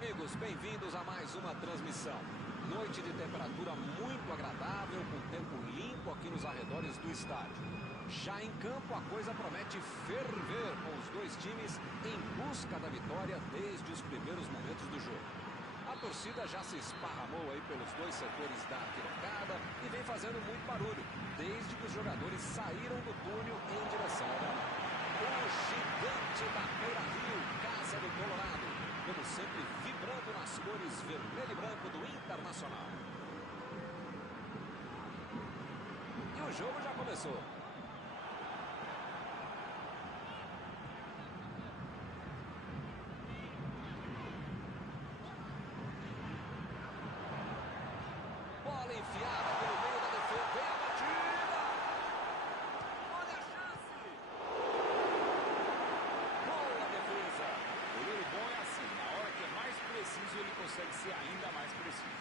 amigos, bem-vindos a mais uma transmissão. Noite de temperatura muito agradável, com tempo limpo aqui nos arredores do estádio. Já em campo, a coisa promete ferver, com os dois times em busca da vitória desde os primeiros momentos do jogo. A torcida já se esparramou aí pelos dois setores da arquibancada e vem fazendo muito barulho, desde que os jogadores saíram do túnel em direção ao gramado. O gigante da Beira-Rio, Casa do Colorado, como sempre vibrando nas cores vermelho e branco do Internacional. E o jogo já começou. Bola enfiada pelo meio da defesa. Vem a batida! Olha a chance! Boa defesa! O goleiro bom é assim, na hora que é mais preciso, ele consegue ser ainda mais preciso.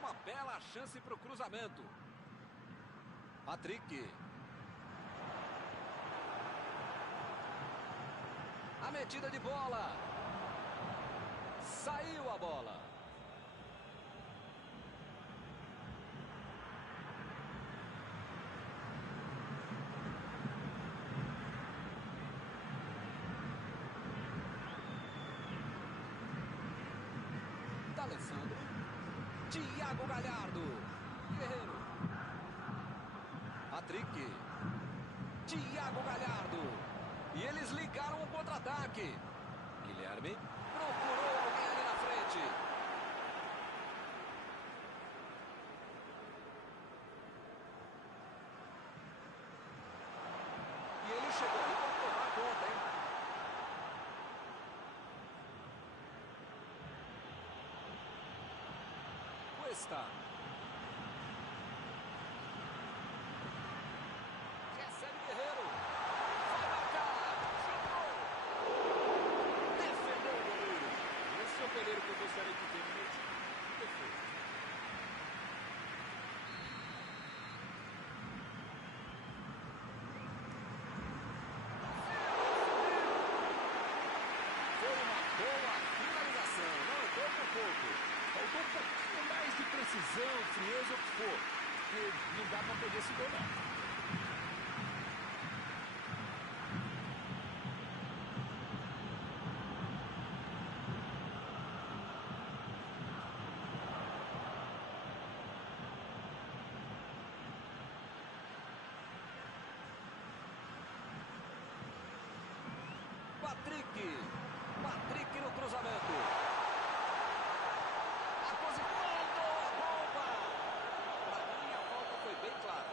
Uma bela chance para o cruzamento. Patrick. A metida de bola. Saiu a bola. D'Alessandro. Thiago Galhardo. Guerreiro. Patrick. Thiago Galhardo. E eles ligaram o contra-ataque. Guilherme procurou alguém ali na frente. E ele chegou ali para tomar conta, hein? Cuesta. Recebe Guerreiro. Vai marcar. Chutou. Defendeu o goleiro. Esse é o goleiro que eu gostaria de ver no meu time. Perfeito. Foi uma boa finalização. Não entrou por pouco. Faltou um pouquinho mais de precisão, frieza, o que for. Porque não dá pra perder esse gol, não. Patrick no cruzamento. A posição boa bomba. Para mim a falta foi bem clara.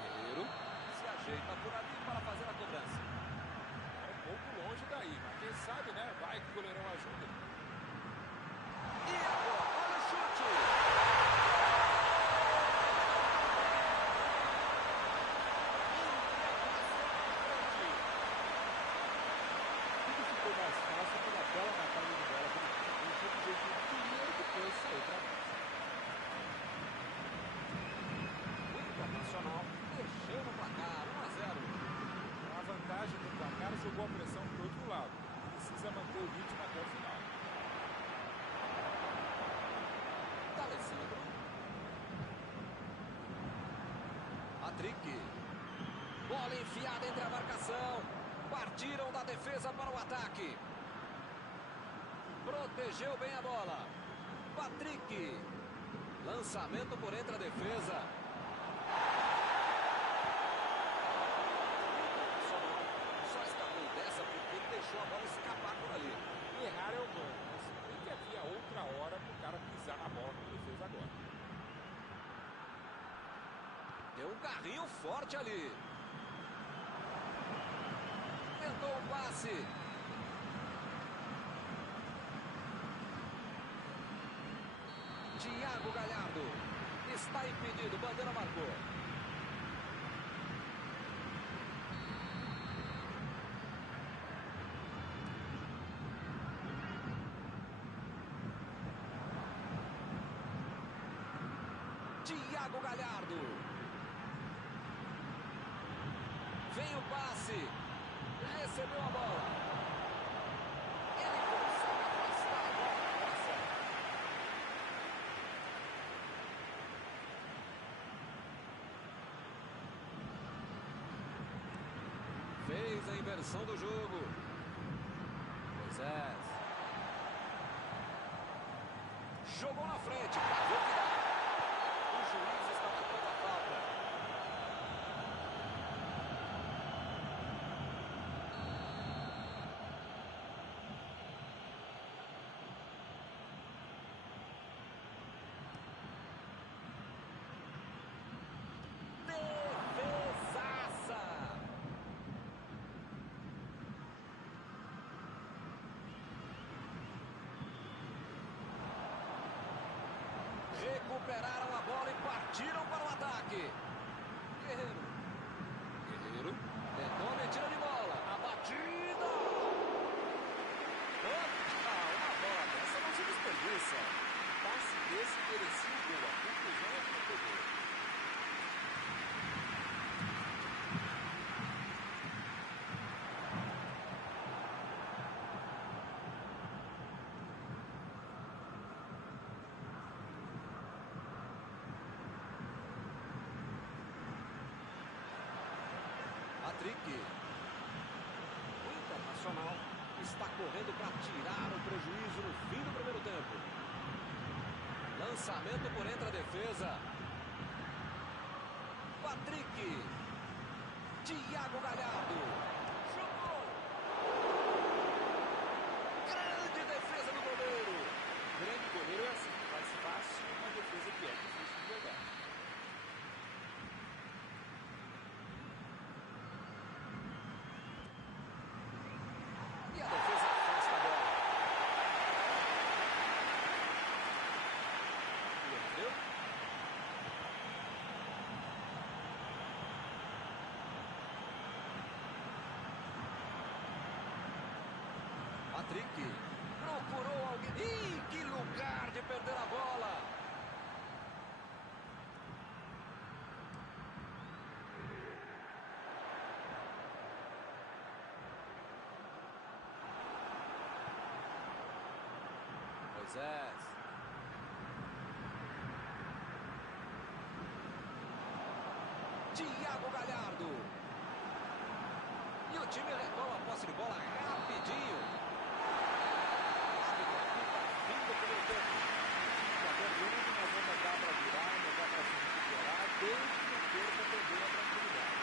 Guerreiro se ajeita por ali para fazer a cobrança. É um pouco longe daí, mas quem sabe, né? Vai que o goleirão ajuda. E agora, olha o chute. vantagem no placar, jogou a pressão para o outro lado. Precisa manter o ritmo até o final. D'Alessandro. Patrick. Bola enfiada entre a marcação. Partiram da defesa para o ataque. Protegeu bem a bola. Patrick. Lançamento por entre a defesa. Só escapou dessa porque deixou a bola escapar por ali. Errar é humano, mas tem que havia outra hora para o cara pisar na bola como ele fez agora. Deu um carrinho forte ali. Tentou o passe. Thiago Galhardo. Está impedido. Bandeira marcou. Thiago Galhardo. Vem o passe. Recebeu a bola. Ele consegue afastar a bola na coração. Fez a inversão do jogo. Moisés. Jogou na frente. Vou virar. O juiz está marcando a falta. Recuperaram a bola e partiram para o ataque. Guerreiro. Tentou a metida de bola. A batida. Opa, uma bola dessa não se desperdiça. Passe desse merecia o gol. A conclusão é que não pegou. Patrick. O Internacional está correndo para tirar o prejuízo no fim do primeiro tempo. Lançamento por entre a defesa. Patrick. Thiago Galhardo. Chutou. Grande defesa do goleiro. Grande goleiro é assim, faz fácil uma defesa que é difícil de jogar. E a defesa afasta a bola. Entendeu? Patrick. Procurou alguém. Ih, que lugar de perder a bola. Moisés. Thiago Galhardo. E o time retoma a posse de bola rapidinho. Árbitro apita fim do primeiro tempo. Qualquer jogo nós vamos mandar para virar, mandar para se recuperar, desde que o perca perder a tranquilidade.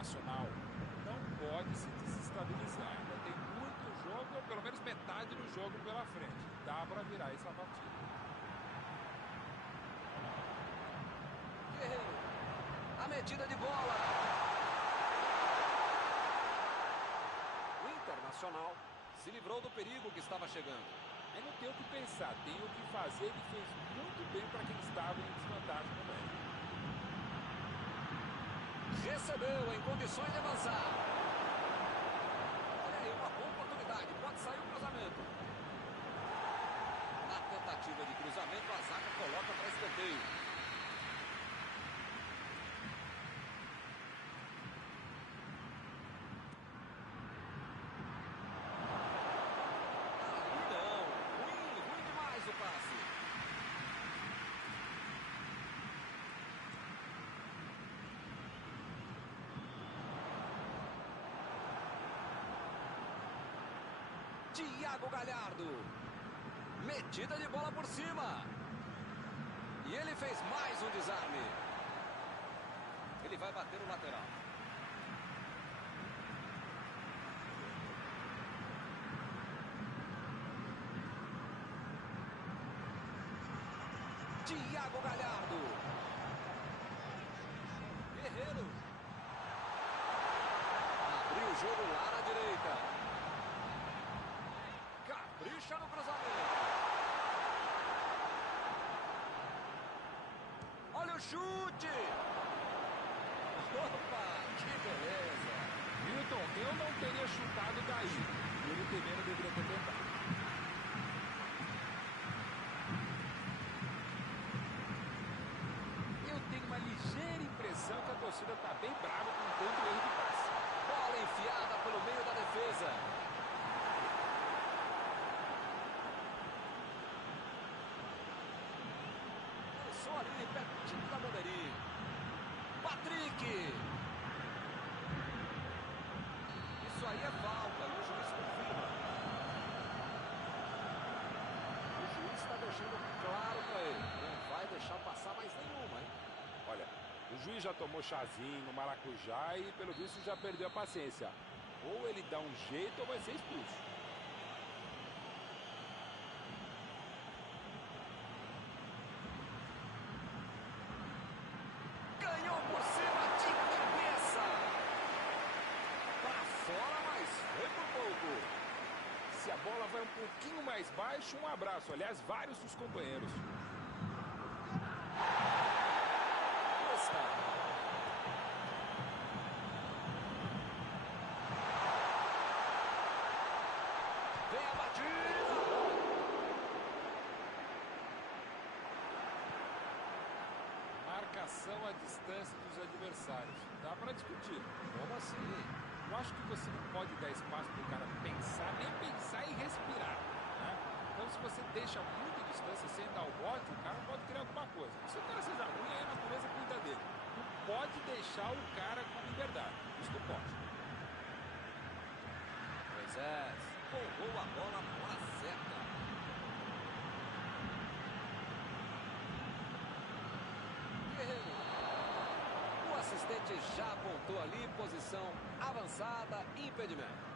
Internacional não pode se desestabilizar. Ainda tem muito jogo, ou pelo menos metade do jogo pela frente. Dá para virar essa partida. Guerreiro. A metida de bola. O Internacional se livrou do perigo que estava chegando. Aí não tem o que pensar, tem o que fazer. Ele fez muito bem para quem estava em desvantagem também. Recebeu em condições de avançar. Olha aí, uma boa oportunidade. Pode sair o cruzamento. Na tentativa de cruzamento, a zaga coloca para escanteio. Ali não. Ruim demais o passe. Thiago Galhardo. Metida de bola por cima. E ele fez mais um desarme. Ele vai bater o lateral. Thiago Galhardo. Guerreiro. Abriu o jogo lá na direita. Capricha no cruzamento. Olha o chute. Opa, que beleza. Milton, eu não teria chutado daí. Ele primeiro deveria ter tentado. Eu tenho uma ligeira impressão que a torcida está bem brava com tanto erro de passe. Bola enfiada pelo meio da defesa. Lançou ali, pertinho da bandeirinha. Patrick. Isso aí é falta e o juiz confirma. O juiz está deixando claro para ele. Não vai deixar passar mais nenhuma, hein? Olha, o juiz já tomou chazinho, maracujá e pelo visto já perdeu a paciência. Ou ele dá um jeito ou vai ser expulso. Ganhou por cima de cabeça. Para fora, mas foi por pouco. Se a bola vai um pouquinho mais baixo, um abraço. Aliás, vários dos companheiros. Vem a batida. Marcação à distância dos adversários. Dá para discutir. Como assim? Eu acho que você não pode dar espaço para o cara pensar, nem pensar e respirar. Né? Então, se você deixa muita distância sem dar o bote, o cara pode criar alguma coisa. Se o cara seja ruim, aí a natureza cuida dele. Não pode deixar o cara com liberdade. Isso não pode. Moisés colocou a bola na hora certa. Guerreiro. O assistente já apontou ali, posição avançada, impedimento.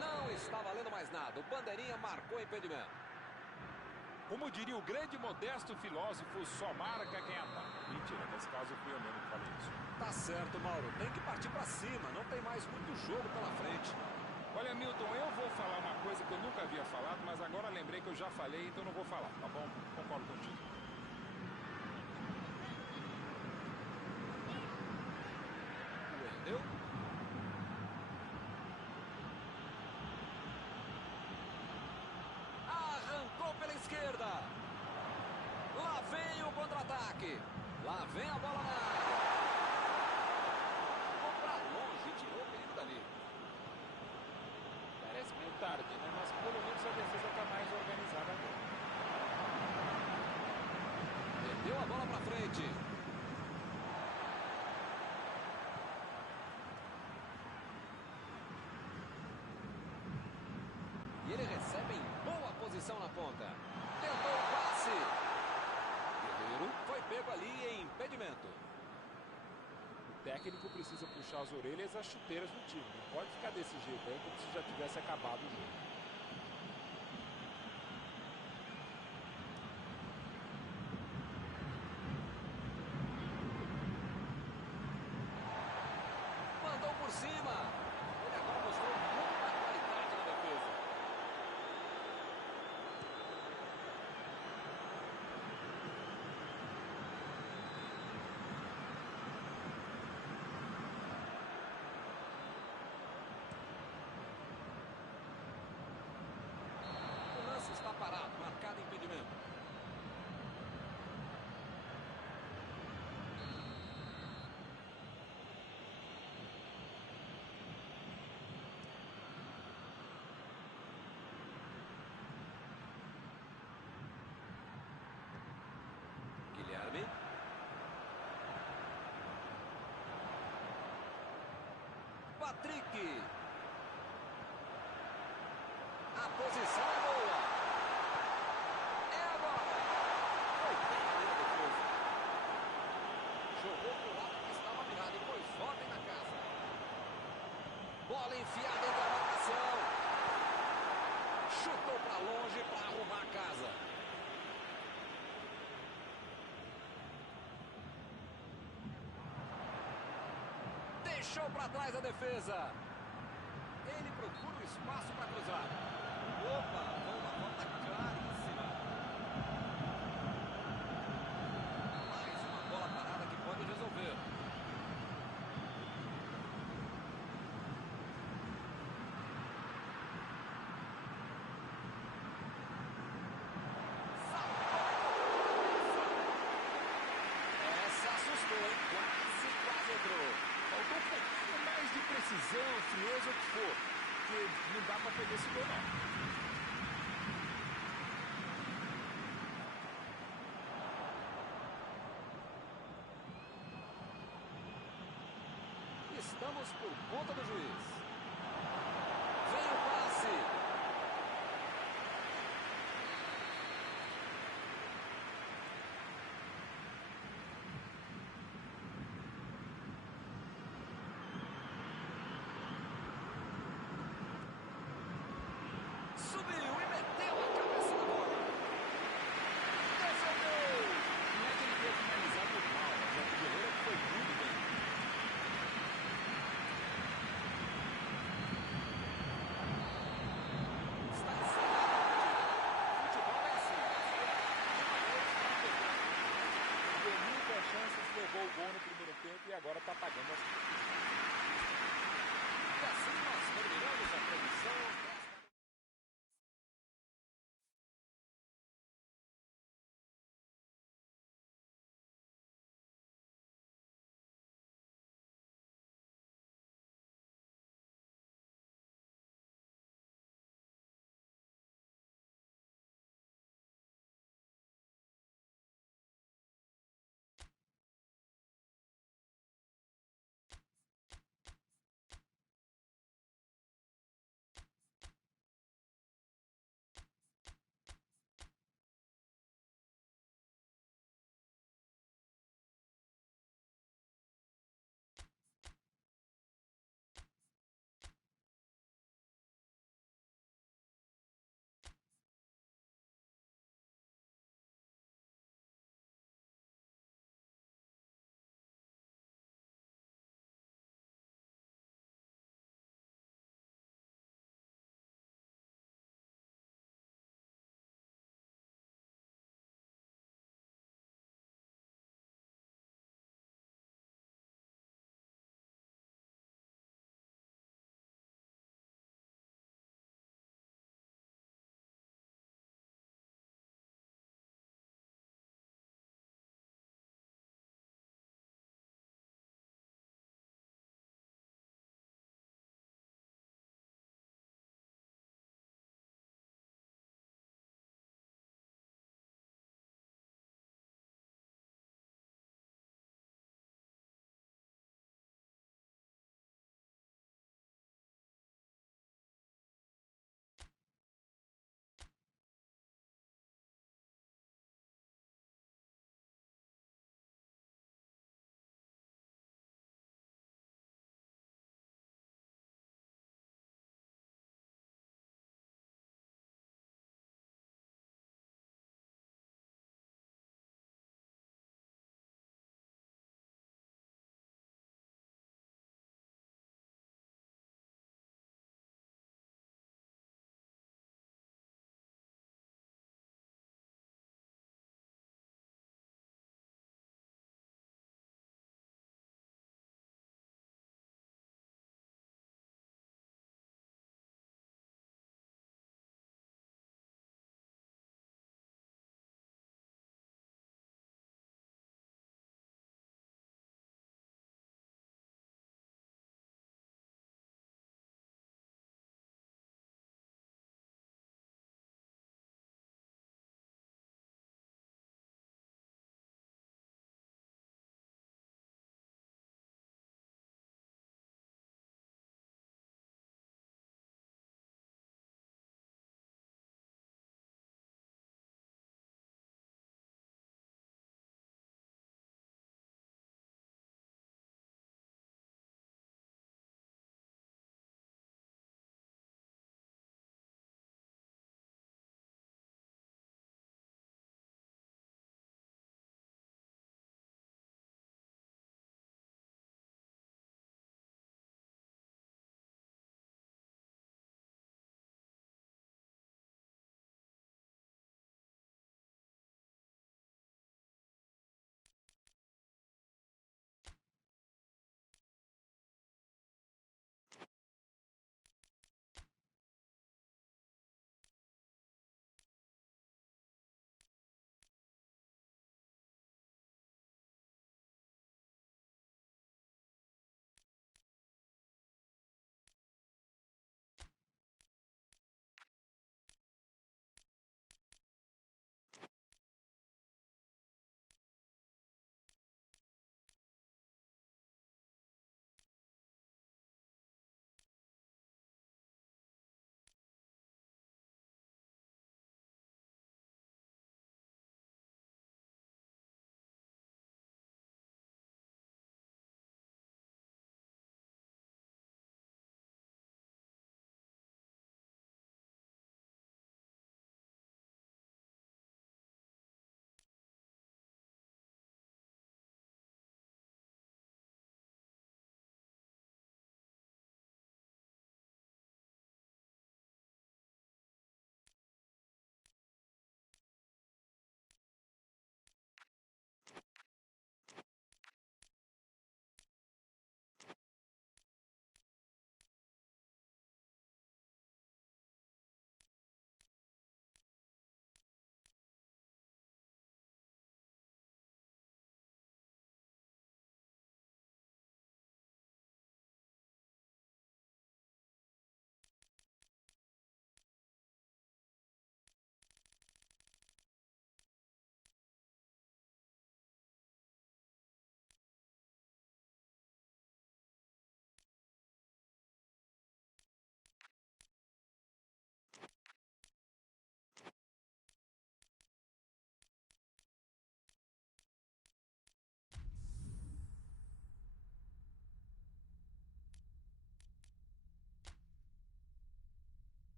Não está valendo mais nada. O bandeirinha marcou impedimento. Como diria o grande e modesto filósofo, só marca quem ataca. Mentira, nesse caso fui eu mesmo que falei isso. Tá certo, Mauro. Tem que partir pra cima. Não tem mais muito jogo pela frente. Olha, Milton, eu vou falar uma coisa que eu nunca havia falado, mas agora lembrei que eu já falei, então não vou falar, tá bom? Concordo contigo. Entendeu? Arrancou pela esquerda. Lá vem o contra-ataque. Lá vem a bola na área. Ficou pra longe, tirou o perigo dali. Parece meio tarde, né? Mas pelo menos a defesa está mais organizada agora. Deu a bola para frente. E ele recebe em boa posição na ponta. Tentou o passe. Guerreiro foi pego ali em impedimento. O técnico precisa puxar as orelhas e as chuteiras do time. Não pode ficar desse jeito aí como se já tivesse acabado o jogo. Mandou por cima. Ele agora mostrou muita qualidade na defesa. O lance está parado, marcado impedimento. Guilherme. Patrick. A posição é boa. É agora. Foi bem ali na defesa. Jogou pro lado que estava virado e pôs ordem na casa. Bola enfiada entre a marcação. Chutou para longe para arrumar a casa. Deixou para trás a defesa. Ele procura o espaço para cruzar. Opa, foi uma falta claríssima. Mais uma bola parada que pode resolver. Essa assustou, hein? Quase entrou. Faltou um pouquinho mais de precisão, frieza, o que for. Porque não dá pra perder esse gol, não. Estamos por conta do juiz. Vem o passe. Subiu e meteu a cabeça na bola. Defendeu. Não é que ele tenha finalizado mal, mas é que o Guerreiro foi muito bem. Está encerrada a partida. Futebol é assim. Deu muitas chances, levou o gol no primeiro tempo e agora tá pagando as contas. E assim nós terminamos a transmissão.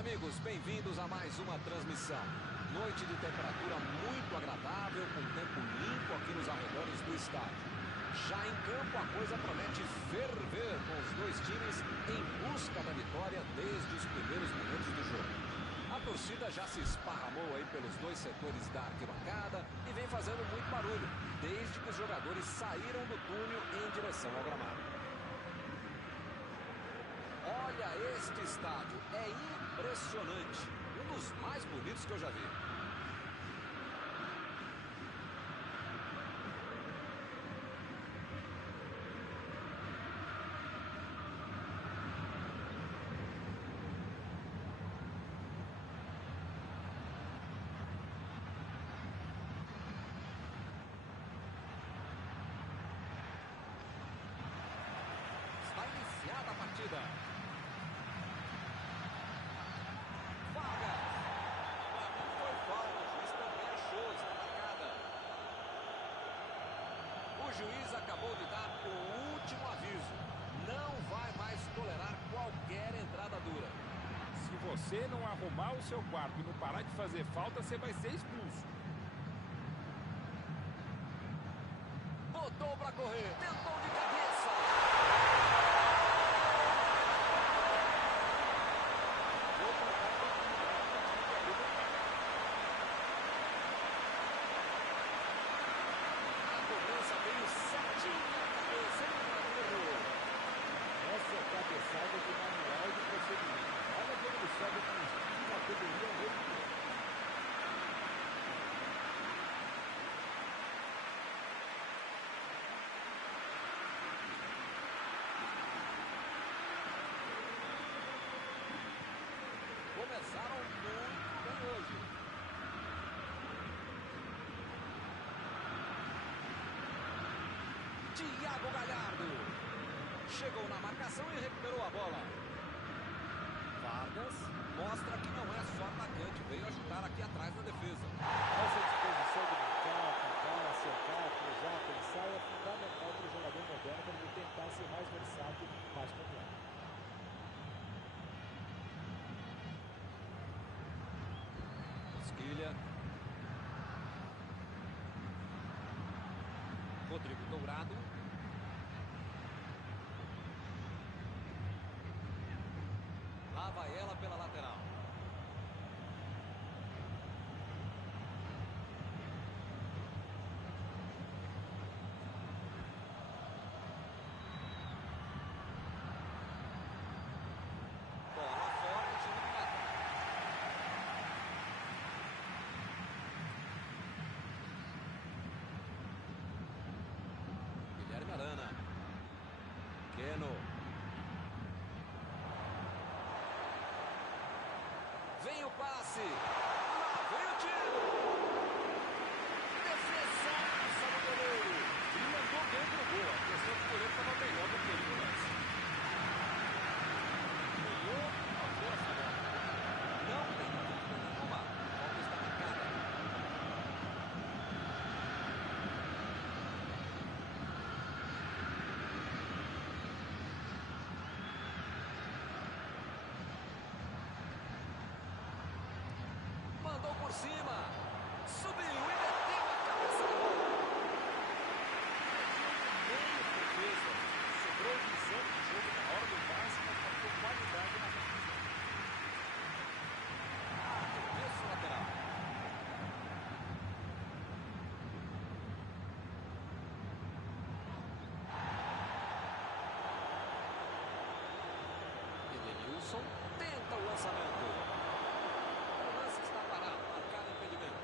amigos, bem-vindos a mais uma transmissão. Noite de temperatura muito agradável, com tempo limpo aqui nos arredores do estádio. Já em campo a coisa promete ferver, com os dois times em busca da vitória desde os primeiros minutos do jogo. A torcida já se esparramou aí pelos dois setores da arquibancada e vem fazendo muito barulho, desde que os jogadores saíram do túnel em direção ao gramado. Olha este estádio, é impressionante, um dos mais bonitos que eu já vi. Está iniciada a partida. Vargas. Para mim foi falta, o juiz também achou, está marcada. O juiz acabou de dar o último aviso. Não vai mais tolerar qualquer entrada dura. Se você não arrumar o seu quarto e não parar de fazer falta, você vai ser expulso. Botou para correr, tentou de cabeça. Vou tentar continuidade no time que ali do campo. A cobrança veio certinho na cabeça, ele não errou. Essa é a cabeçada de manual de procedimento. Olha como ele sobe com espírito de categoria mesmo. Começaram muito bem hoje. Thiago Galhardo. Chegou na marcação e recuperou a bola. Vargas mostra que não é só atacante, veio ajudar aqui atrás na defesa. Essa disposição de marcar, atacar, acertar, cruzar, pensar é fundamental para o jogador moderno para ele tentar ser mais versátil, mais completo. Esquilha. Rodrigo Dourado. Lá vai ela pela lateral. Bola fora, o time do meta. Guilherme Arana. Keno. Vem o passe. Lá vem o tiro. Defesaça do goleiro. Ele mandou bem pro gol. A questão do goleiro estava melhor do que ele no lance. Pulou a força dela. Não tem dúvida nenhuma. A falta está marcada. Mandou por cima. Subiu e meteu a cabeça na bola. Meio defesa, sobrou visão de jogo na hora do passe, mas faltou qualidade na defesa. Arremesso lateral. Edenilson tenta o lançamento. O lance está parado, marcado impedimento.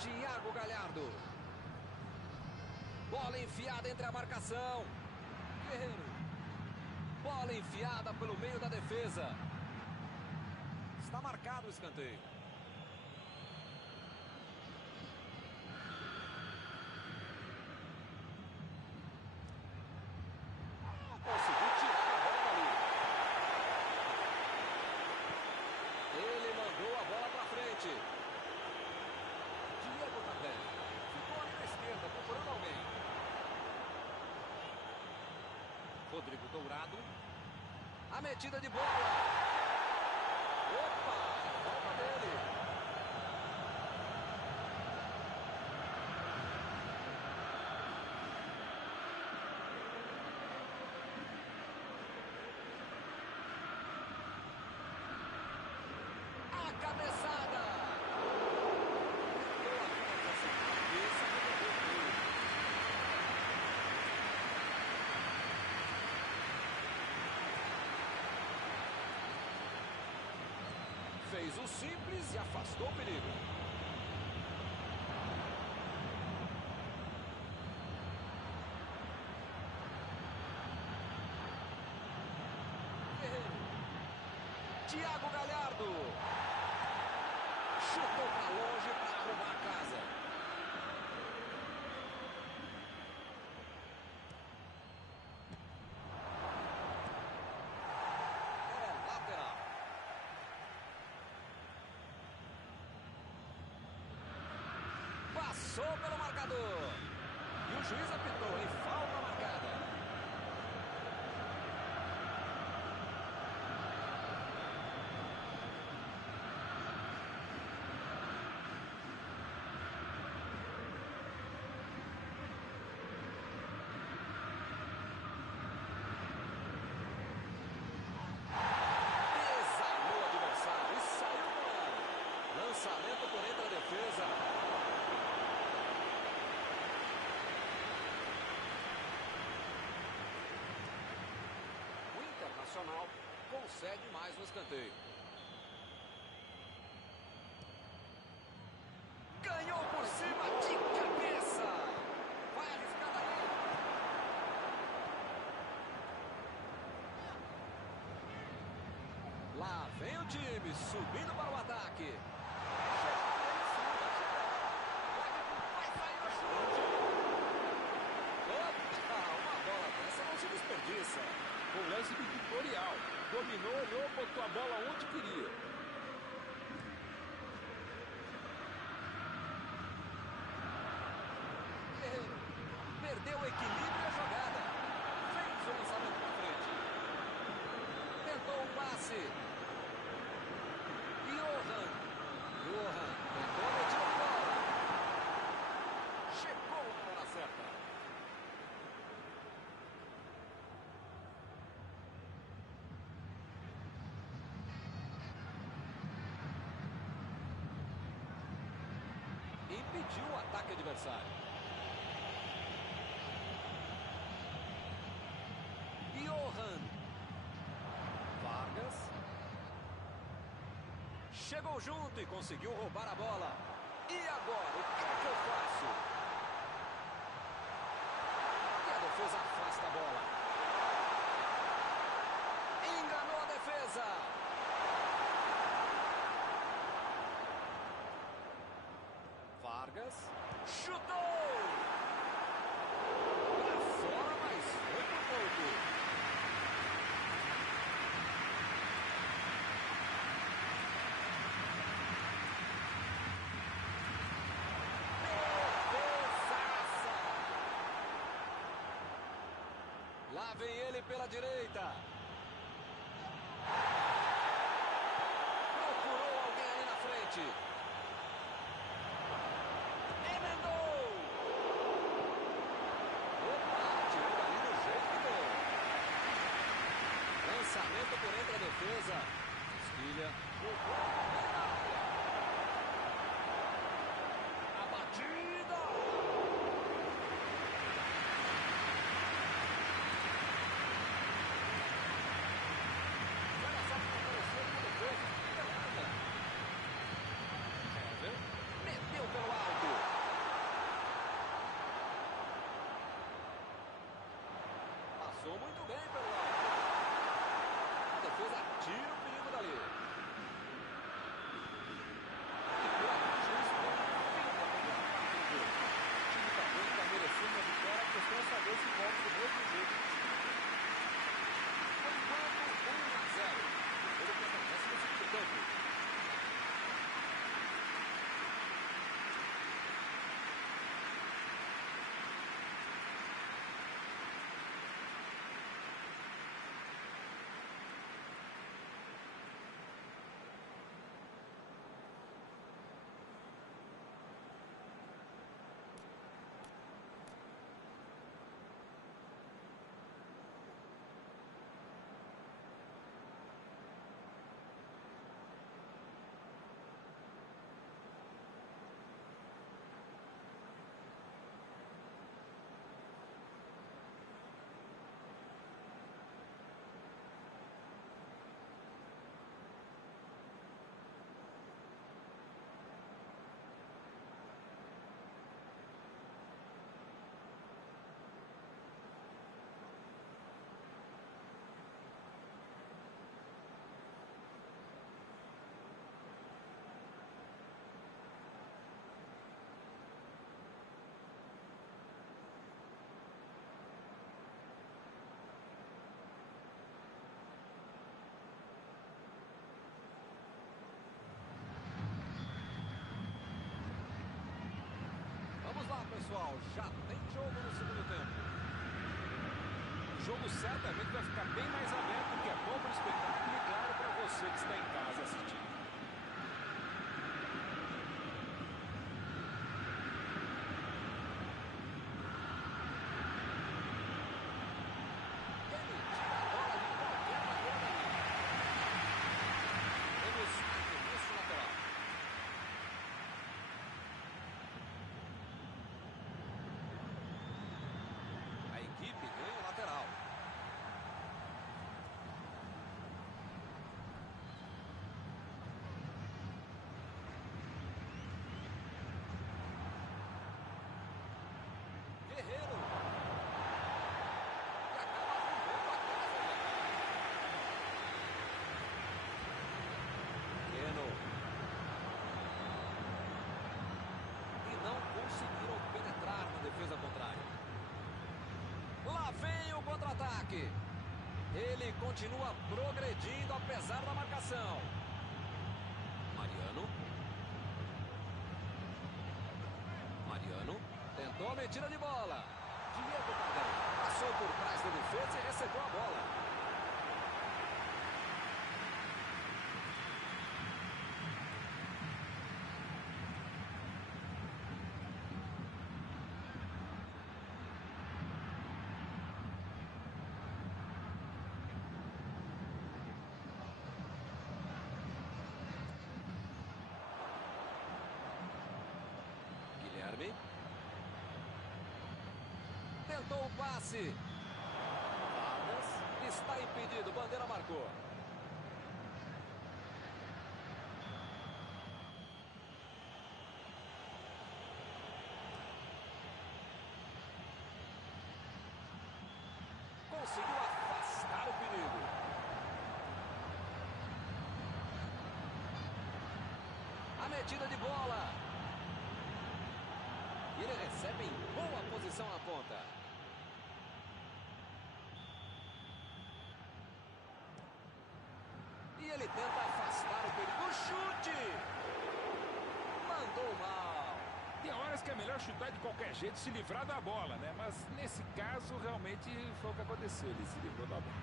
Thiago Galhardo. Bola enfiada entre a marcação. Guerreiro. Bola enfiada pelo meio da defesa. Está marcado o escanteio. Conseguiu tirar a bola dali. Rodrigo Dourado. A metida de bola. Opa, falta dele. A cabeçada. Deu a bola com essa cabeça, resolveu o gol. Fez o simples e afastou o perigo. Thiago Galhardo. Chutou para longe para arrumar a casa. É lateral. Passou pelo marcador. E o juiz apitou em falta marcada. Desarmou o adversário e saiu voando. Lançamento por entre a defesa. O Internacional consegue mais um escanteio. Ganhou por cima de cabeça. Vai arriscar daí. Lá vem o time subindo para o ataque. Chegou em cima, chegou. Vai sair o chute. Opa, uma bola dessa não se desperdiça. O lance ditatorial. Dominou, olhou, botou a bola onde queria. Guerreiro perdeu o equilíbrio e a jogada. Fez o lançamento para frente. Tentou o passe. Johan tentou meter a bola. Chegou na hora certa. Impediu o ataque adversário. Johan. Vargas. Chegou junto e conseguiu roubar a bola. E agora, o que eu faço? E a defesa afasta a bola. Enganou a defesa. Vargas. Chutou! Pra fora, mas foi por pouco. Lá vem ele pela direita. Procurou alguém ali na frente. Emendou. Opa, tirou ali do jeito que deu. Lançamento por entre a defesa. Esquilha. A batida. Meteu pelo alto. Passou muito bem pelo alto. A defesa tira o perigo dali. E por aqui o juiz tem o fim da primeira parte do jogo. O time tá bem, tá merecendo a vitória. A questão é saber se volta do mesmo jeito. Por enquanto, 1-0. Ele que acontece no segundo tempo. lá, pessoal, já tem jogo no segundo tempo. O jogo certamente vai ficar bem mais aberto, o que é bom para o espetáculo e, claro, para você que está em casa assistindo. Ele tira a bola de qualquer maneira dali. Temos arremesso lateral. A equipe ganha o lateral. Guerreiro. E acaba arrumando a casa ali. Keno. E não conseguiram penetrar na defesa contrária. Lá vem o contra-ataque. Ele continua progredindo apesar da marcação. Mariano. Mariano tentou a metida de bola. Diego Pagão passou por trás da defesa e recebeu a bola. Guilherme. Tentou o passe. Vargas está impedido. Bandeira marcou. Conseguiu afastar o perigo. A metida de bola. E ele recebe em boa posição na ponta. E ele tenta afastar o perigo. O chute! Mandou mal. Tem horas que é melhor chutar de qualquer jeito, se livrar da bola, né? Mas nesse caso, realmente foi o que aconteceu. Ele se livrou da bola.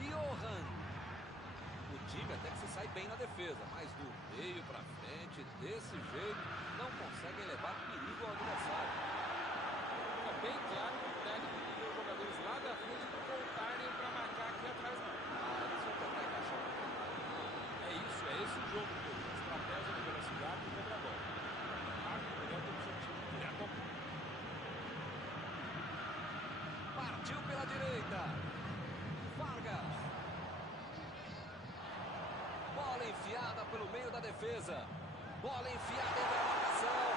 Johan. O time até que se sai bem na defesa, mas do meio pra frente, desse jeito, não conseguem levar perigo ao adversário. Fica bem claro que o técnico pediu os jogadores lá da frente não voltarem para marcar aqui atrás, não. Eles vão tentar encaixar o contra-ataque. É isso, é esse o jogo dele. A estratégia de velocidade e contra a bola. Rápido, direto, objetivo, direto ao ponto. Partiu pela direita. Vargas. Bola enfiada pelo meio da defesa. Bola enfiada entre a marcação.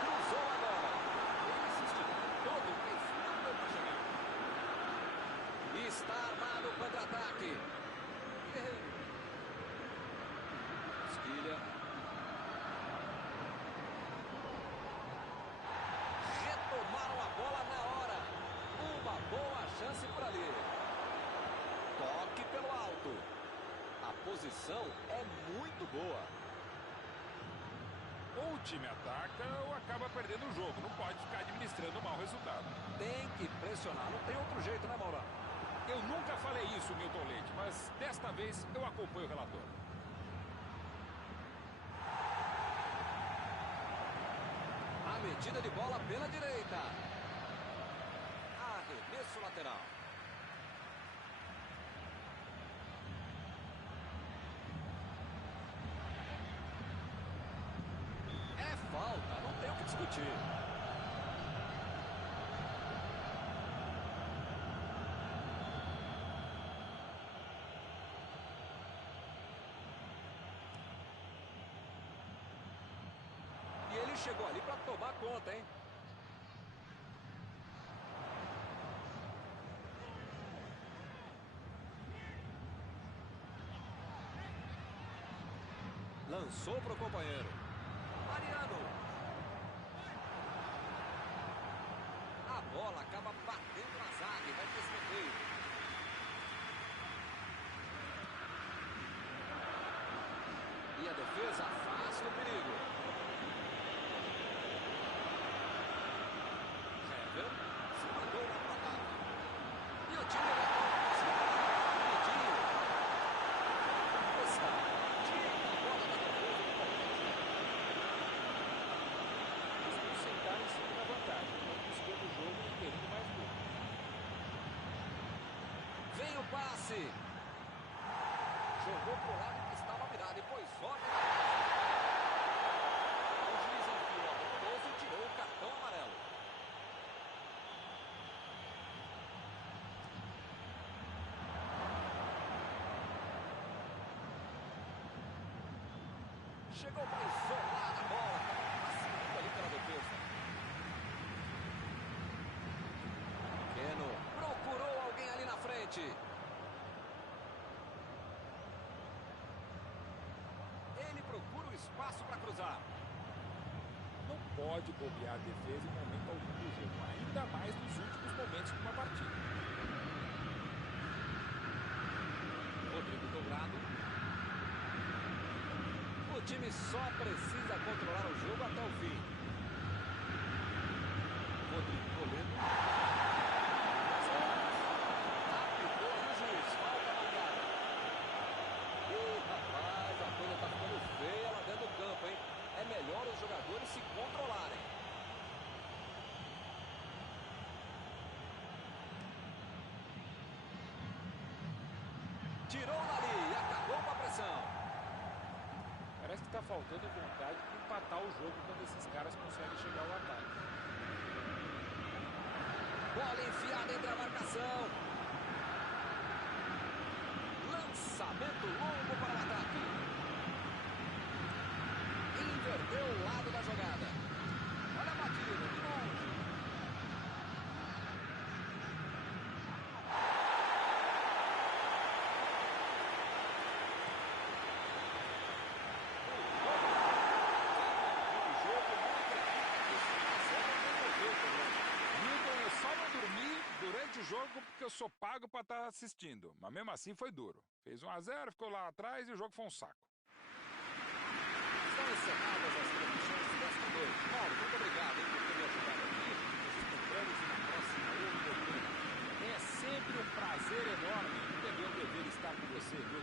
Cruzou a bola. Ele se esticou todo, mas não deu para chegar. Está armado o contra-ataque. Guerreiro. Esquilha. Retomaram a bola na hora. Uma boa chance por ali. Toque pelo alto. A posição é muito boa. Ou o time ataca ou acaba perdendo o jogo. Não pode ficar administrando o mau resultado. Tem que pressionar. Não tem outro jeito, né, Maurão? Eu nunca falei isso, Milton Leite, mas desta vez eu acompanho o relator. A metida de bola pela direita. Arremesso lateral. É falta, não tem o que discutir. E ele chegou ali para tomar conta, hein? Lançou para o companheiro. Mariano. A bola acaba batendo na zaga e vai para escanteio. E a defesa afasta o perigo. Hever se mandou lá para o ataque. E o time vai para o rapidinho. Está. Tira a bola da defesa de qualquer jeito. Eles não sentaram em cima da vantagem, estão buscando o jogo e querendo mais gol. Vem o passe. Jogou pro lado que estava virado e pôs ordem. O juiz enfiou a Veloso e tirou o cartão amarelo. Chegou para isolar a bola. Estava passeando ali pela defesa. Keno procurou alguém ali na frente. Ele procura o espaço para cruzar. Não pode bobear a defesa em momento algum do jogo, ainda mais nos últimos momentos de uma partida. Rodrigo dobrado. O time só precisa controlar o jogo até o fim. Rodrigo Toledo. Apitou o juiz. Falta marcada. Ih, rapaz, a coisa tá ficando feia lá dentro do campo, hein? É melhor os jogadores se controlarem. Tirou dali e acabou com a pressão. Parece que está faltando vontade de empatar o jogo quando esses caras conseguem chegar ao ataque. Bola enfiada entre a marcação. Lançamento longo para o ataque. Inverteu o lado da jogada. Olha a batida, de longe. Milton, eu só não dormi durante o jogo porque eu sou pago para estar assistindo. Mas mesmo assim foi duro. Fez 1-0, ficou lá atrás e o jogo foi um saco. Estão encerradas as transmissões desta noite. Mauro, muito obrigado por ter me ajudado aqui. Nos encontramos na próxima oportunidade. É sempre um prazer enorme entender o dever estar com você, meu